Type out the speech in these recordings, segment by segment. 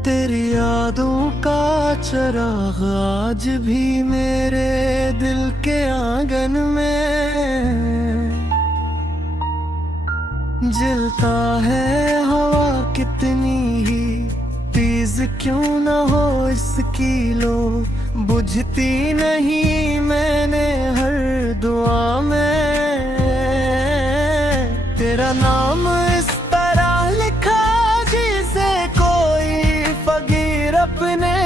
तेरी यादों का चराग आज भी मेरे दिल के आंगन में जलता है। हवा कितनी ही तेज क्यों न हो इसकी लो बुझती नहीं मैंने हर दुआ में तेरा नाम इस तरह लिखा जिसे कोई फकीर अपने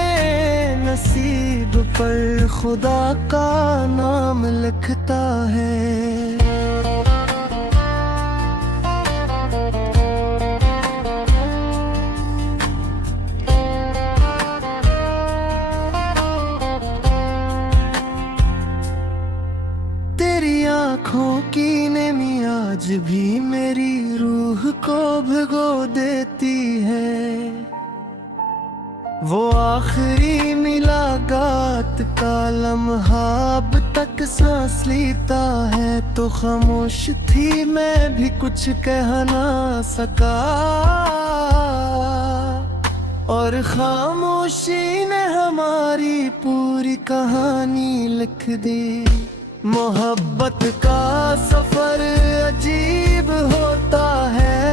नसीब पर खुदा का नाम लिखता है। आँखों की नमी आज भी मेरी रूह को भिगो देती है। वो आखिरी मुलाकात का लम्हा अब तक सांस लेता है तो खामोश थी मैं भी कुछ कह ना सका और खामोशी ने हमारी पूरी कहानी लिख दी। मोहब्बत का सफर अजीब होता है,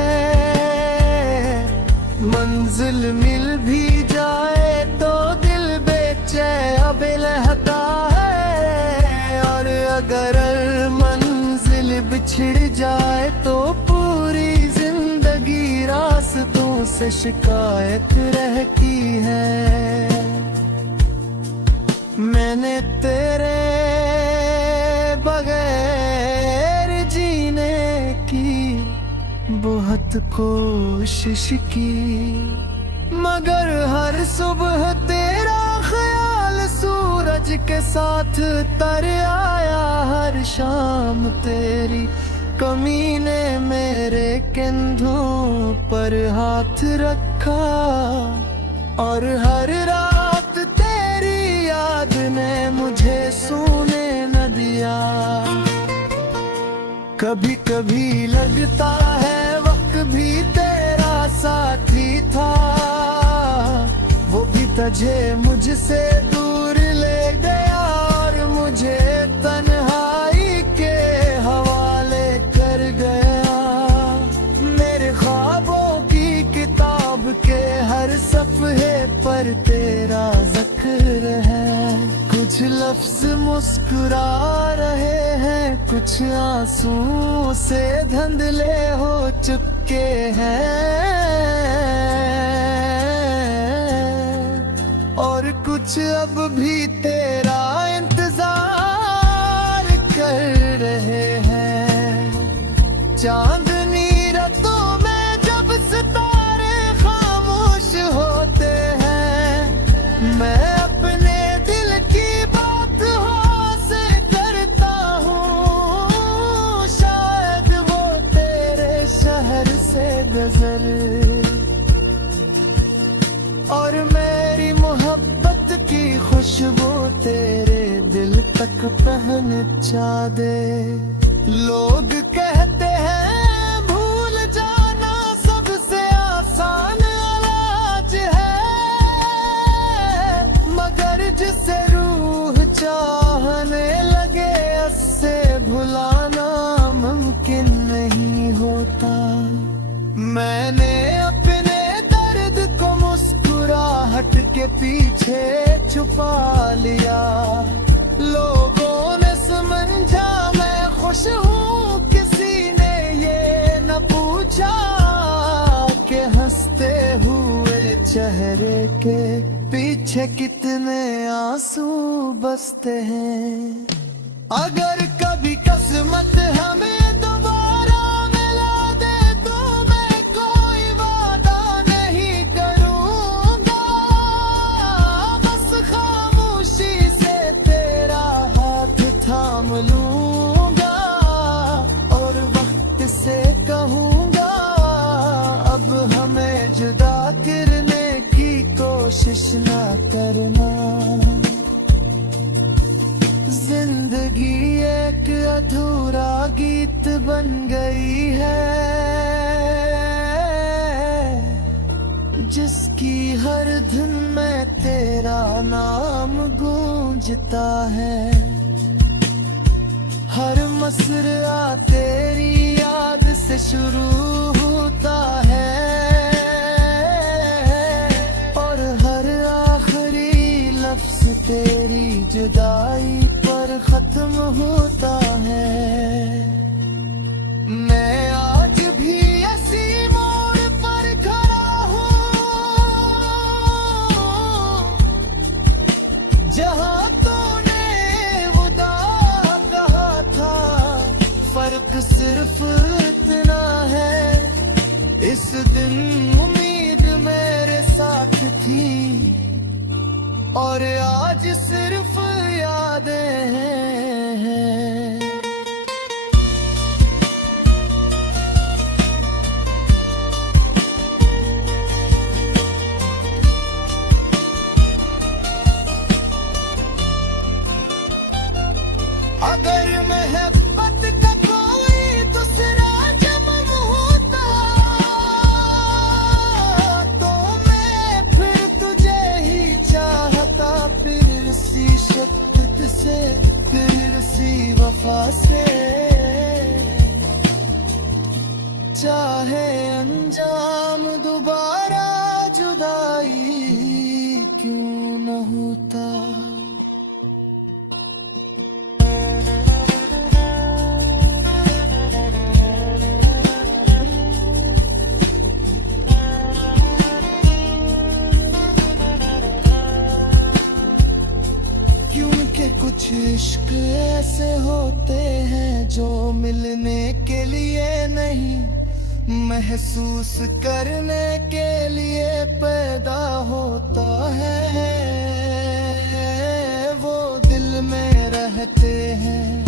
मंजिल मिल भी जाए तो दिल बेचैन रहता है और अगर मंजिल बिछड़ जाए तो पूरी जिंदगी रास्तों से शिकायत रहती है। मैंने तेरे बगैर जीने की बहुत कोशिश की मगर हर सुबह तेरा ख्याल सूरज के साथ तर आया। हर शाम तेरी कमी ने मेरे कंधों पर हाथ रखा और हर रात तेरी याद ने मुझे सोने न दिया। कभी कभी लगता है वक्त भी तेरा साथी था, वो भी तुझे मुझसे दूर ले गया और मुझे तन्हाई के हवाले कर गया। मेरे ख्वाबों की किताब के हर सफ़े पर तेरा जिक्र है। कुछ लफ्ज मुस्कुरा रहे हैं, कुछ आंसू से धुंधले हो चुके हैं और कुछ अब भी तेरा इंतजार कर रहे हैं। चांदनी रातों में जब सितारे खामोश होते हैं मैं अपने दिल की बात हो से करता हूँ। शायद वो तेरे शहर से गुजर और मेरी मोहब्बत की खुशबू तेरे दिल तक पहुंचा दे। लोग कहते हैं भूल जाना सबसे आसान इलाज है मगर जिसे रूह चाहने लगे उससे भुलाना मुमकिन नहीं होता। मैंने अपने दर्द को मुस्कुराहट के पीछे छुपा लिया। लोगों ने समझा मैं खुश हूँ, किसी ने ये न पूछा कि हंसते हुए चेहरे के पीछे कितने आंसू बसते हैं। अगर कभी किस्मत हमें दोबारा मिला दे तो मैं कोई वादा नहीं करूँगा, बस खामोशी से तेरा हाथ थाम लूँगा और वक्त से कहूँगा अब हमें जुदा करने की कोशिश ना करना। जिंदगी एक अधूरा गीत बन गई है जिसकी हर धुन में तेरा नाम गूंजता है। हर मसरा तेरी याद से शुरू होता है और हर आखिरी लफ्ज तेरी जुदाई पर खत्म होता है। मैं आज भी ऐसी मोड़ पर खड़ा हूँ जहाँ तूने विदा कहा था। फर्क सिर्फ इतना है, इस दिन उम्मीद मेरे साथ थी और आज सिर्फ यादें हैं। अगर मोहब्बत का कोई दूसरा जन्म होता तो मैं फिर तुझे ही चाहता, फिर इसी शिद्दत से, फिर इसी वफा से। चाहे अंजाम दोबारा जुदाई क्यों न होता। क्योंकि कुछ इश्क ऐसे होते हैं जो मिलने के लिए नहीं, महसूस करने के लिए पैदा होता है। वो दिल में रहते हैं